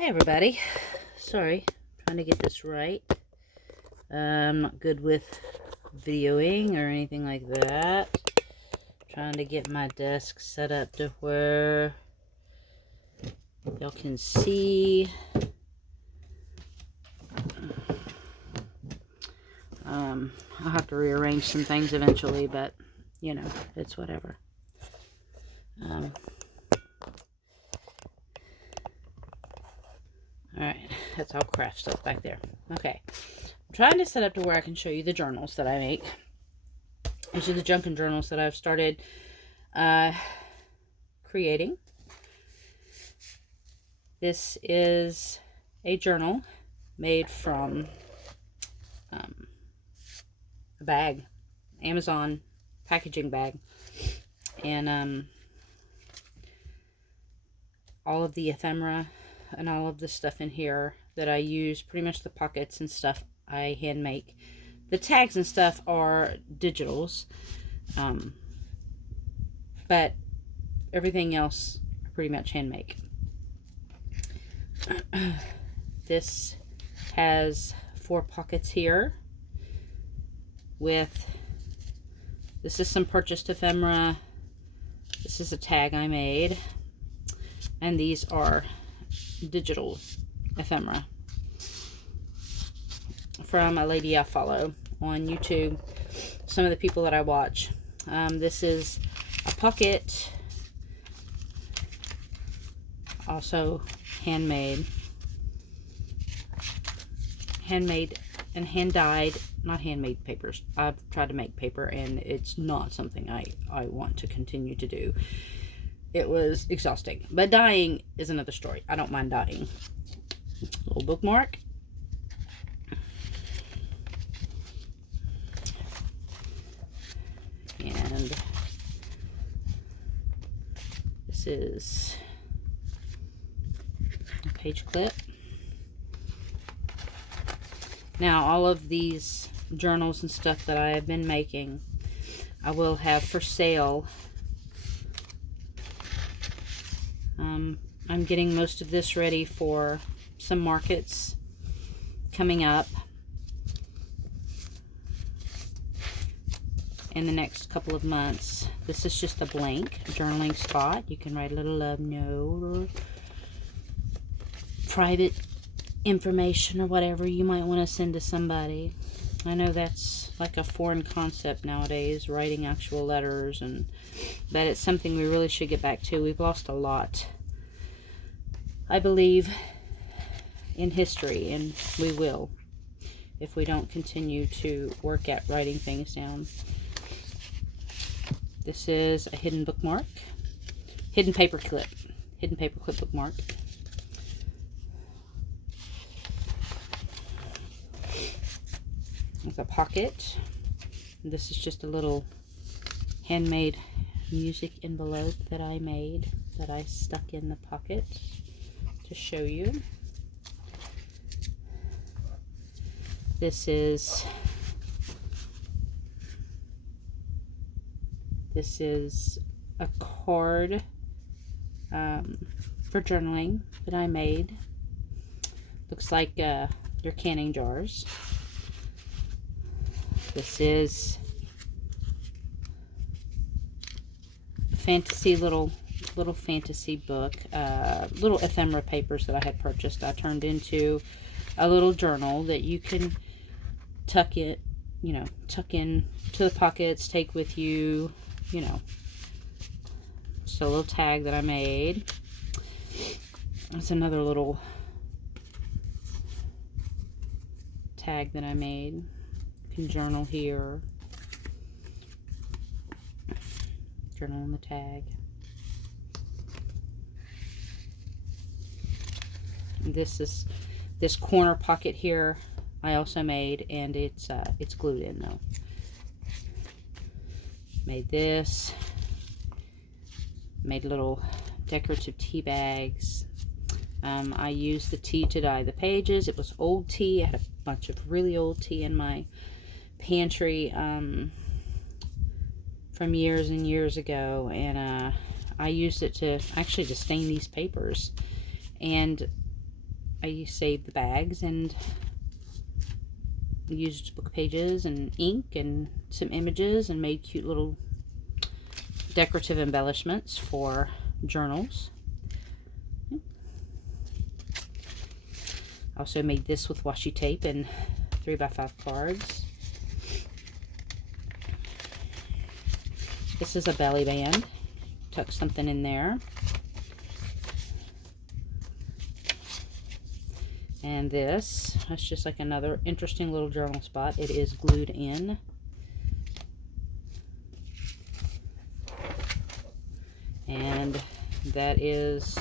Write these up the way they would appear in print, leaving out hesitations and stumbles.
Hey everybody, sorry, trying to get this right. I'm not good with videoing or anything like that. Trying to get my desk set up to where y'all can see. I'll have to rearrange some things eventually, but you know, it's whatever. Alright, that's all craft stuff back there. Okay, I'm trying to set up to where I can show you the journals that I make. These are the Junkin journals that I've started creating. This is a journal made from a bag, Amazon packaging bag, and all of the ephemera and all of the stuff in here that I use, pretty much the pockets and stuff, I hand make. The tags and stuff are digitals, but everything else I pretty much hand make. This has 4 pockets here with, this is some purchased ephemera, this is a tag I made, and these are digital ephemera from a lady I follow on YouTube, some of the people that I watch. This is a pocket, also handmade and hand-dyed, not handmade papers. I've tried to make paper and it's not something I want to continue to do. It was exhausting, but dyeing is another story. I don't mind dyeing. Little bookmark. And this is a page clip. Now, all of these journals and stuff that I have been making, I will have for sale. I'm getting most of this ready for some markets coming up in the next couple of months. This is just a blank journaling spot. You can write a little love note or private information or whatever you might want to send to somebody. I know that's like a foreign concept nowadays, writing actual letters, but it's something we really should get back to. We've lost a lot, I believe, in history, and we will if we don't continue to work at writing things down. This is a hidden bookmark, hidden paperclip bookmark. There's a pocket. This is just a little handmade music envelope that I made, that I stuck in the pocket to show you. This is a card for journaling that I made. Looks like your canning jars. This is a fantasy little fantasy book, little ephemera papers that I had purchased. I turned into a little journal that you can tuck in to the pockets, take with you, Just a little tag that I made. That's another little tag that I made. Journal here, journal on the tag. And this corner pocket here I also made, and it's glued in though. Made this, made little decorative tea bags. I used the tea to dye the pages. It was old tea. I had a bunch of really old tea in my pantry from years and years ago, and I used it to stain these papers. And I saved the bags and used book pages and ink and some images and made cute little decorative embellishments for journals. Also made this with washi tape and 3x5 cards. This is a belly band. Tuck something in there. And that's just like another interesting little journal spot. It is glued in. And that is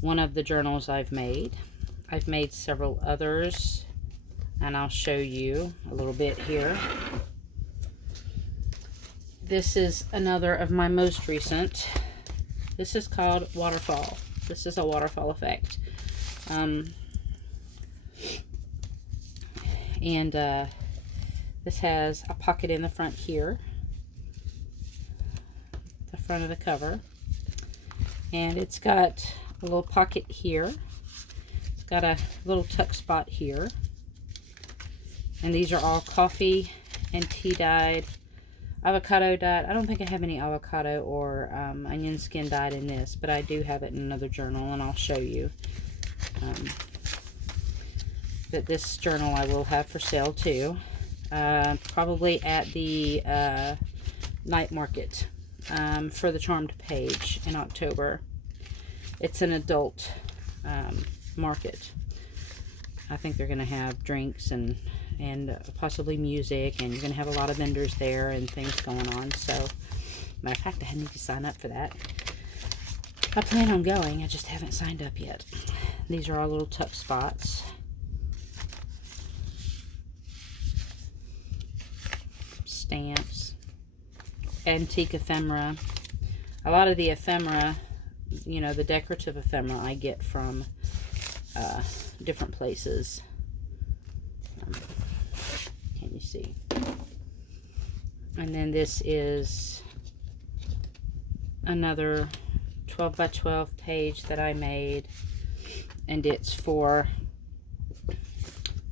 one of the journals I've made. I've made several others, and I'll show you a little bit here. This is another of my most recent. This is called Waterfall. This is a waterfall effect. This has a pocket in the front here, the front of the cover, and it's got a little pocket here. It's got a little tuck spot here, and these are all coffee and tea dyed, avocado dyed. I don't think I have any avocado or onion skin dyed in this, but I do have it in another journal, and I'll show you. But this journal I will have for sale too, probably at the night market for the Charmed page in October. It's an adult market. I think they're going to have drinks and possibly music, and you're going to have a lot of vendors there and things going on. So, matter of fact, I need to sign up for that. I plan on going, I just haven't signed up yet. These are our little tuck spots. Stamps, antique ephemera. A lot of the ephemera, you know, the decorative ephemera I get from different places. Can you see? And then this is another 12x12 page that I made, and it's for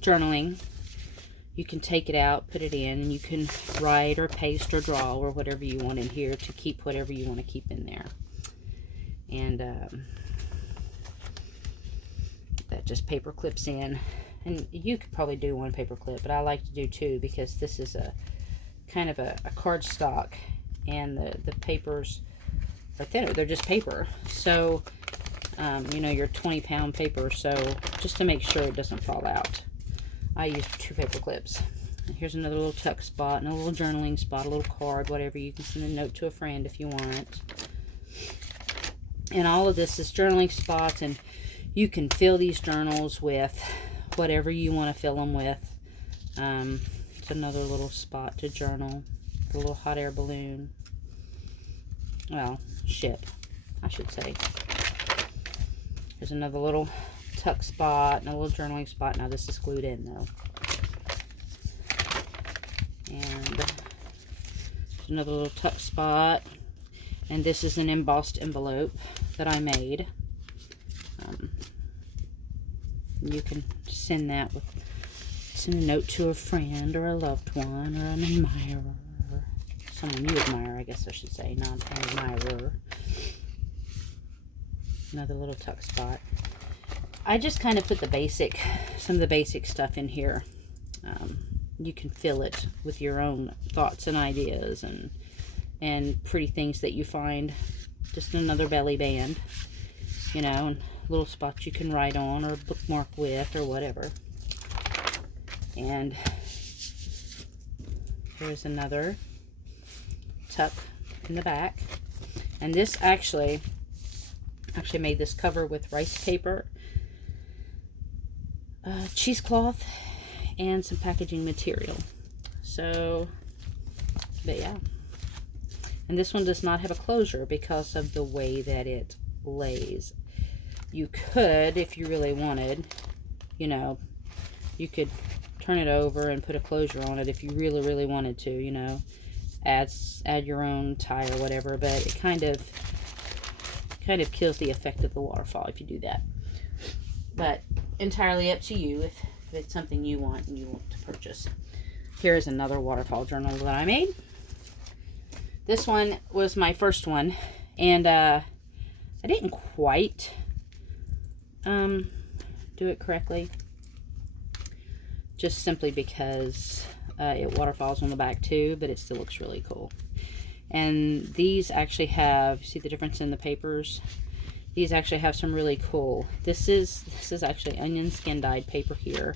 journaling. You can take it out, put it in, and you can write or paste or draw or whatever you want in here to keep whatever you want to keep in there. And that just paper clips in. And you could probably do one paper clip, but I like to do two because this is a kind of a cardstock, and the papers are thinner. They're just paper. So, you know, your 20-pound paper. So just to make sure it doesn't fall out, I use 2 paper clips. Here's another little tuck spot and a little journaling spot, a little card, whatever. You can send a note to a friend if you want. And all of this is journaling spots, and you can fill these journals with whatever you want to fill them with. It's another little spot to journal. A little hot air balloon. Well, ship, I should say. There's another little tuck spot and a little journaling spot. Now this is glued in though. And there's another little tuck spot. And this is an embossed envelope that I made. You can send that with, send a note to a friend or a loved one or an admirer. Someone you admire, I guess I should say, not an admirer. Another little tuck spot. I just kind of put the basic, some of the basic stuff in here. You can fill it with your own thoughts and ideas and pretty things that you find. Just another belly band, you know, and little spots you can write on or bookmark with or whatever. And here's another tuck in the back. And this actually made this cover with rice paper, cheesecloth, and some packaging material. So, but yeah. And this one does not have a closure because of the way that it lays. You could, if you really wanted, you know, you could turn it over and put a closure on it if you really, really wanted to, you know. Add your own tie or whatever, but it kind of kills the effect of the waterfall if you do that. But entirely up to you if it's something you want and you want to purchase. Here's another waterfall journal that I made. This one was my first one, and I didn't quite do it correctly, just simply because it waterfalls on the back too, but it still looks really cool. And these actually have, see the difference in the papers? These actually have some really cool, this is actually onion skin dyed paper here.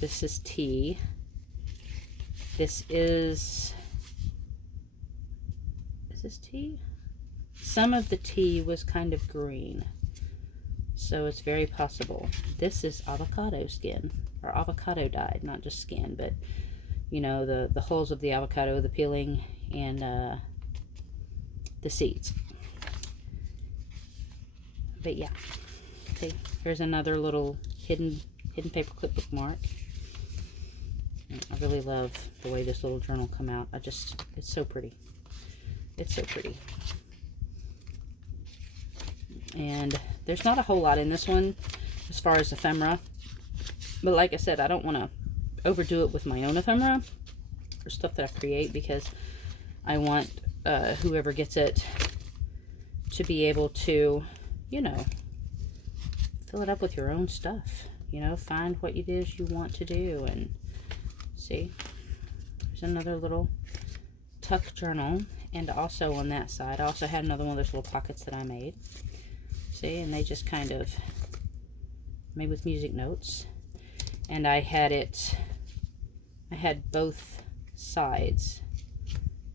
This is tea. This is this tea? Some of the tea was kind of green, so it's very possible. This is avocado skin, or avocado dyed, not just skin, but you know, the hulls of the avocado, the peeling, and the seeds. But yeah, see, here's another little hidden paperclip bookmark. I really love the way this little journal come out. It's so pretty. It's so pretty. And there's not a whole lot in this one as far as ephemera, but like I said, I don't want to overdo it with my own ephemera or stuff that I create, because I want whoever gets it to be able to, you know, fill it up with your own stuff. You know, find what it is you want to do. And see, there's another little tuck journal. And also on that side, I also had another one of those little pockets that I made. See, and they just kind of made with music notes. And I had both sides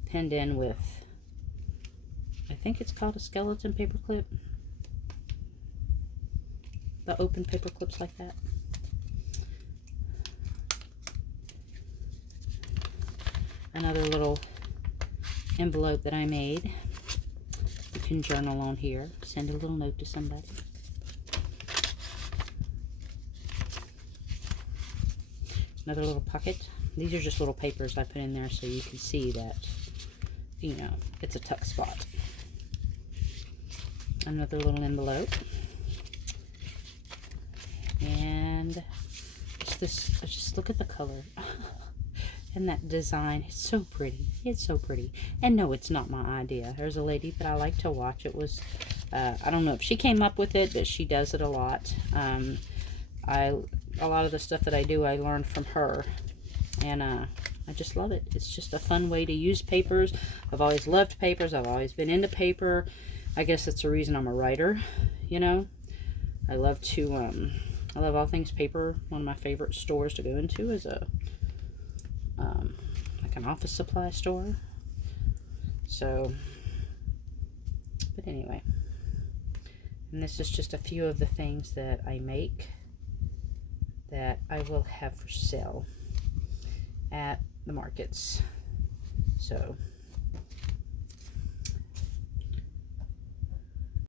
pinned in with, I think it's called a skeleton paper clip. The open paper clips like that. Another little envelope that I made. You can journal on here. Send a little note to somebody. Another little pocket. These are just little papers I put in there so you can see that, you know, it's a tuck spot. Another little envelope. And just look at the color. And that design, it's so pretty. It's so pretty. And no, it's not my idea. There's a lady that I like to watch. It was, I don't know if she came up with it, but she does it a lot. A lot of the stuff that I do, I learned from her. And I just love it. It's just a fun way to use papers. I've always loved papers. I've always been into paper. I guess that's the reason I'm a writer, you know. I love all things paper. One of my favorite stores to go into is like an office supply store. So, but anyway, and this is just a few of the things that I make that I will have for sale at the markets. So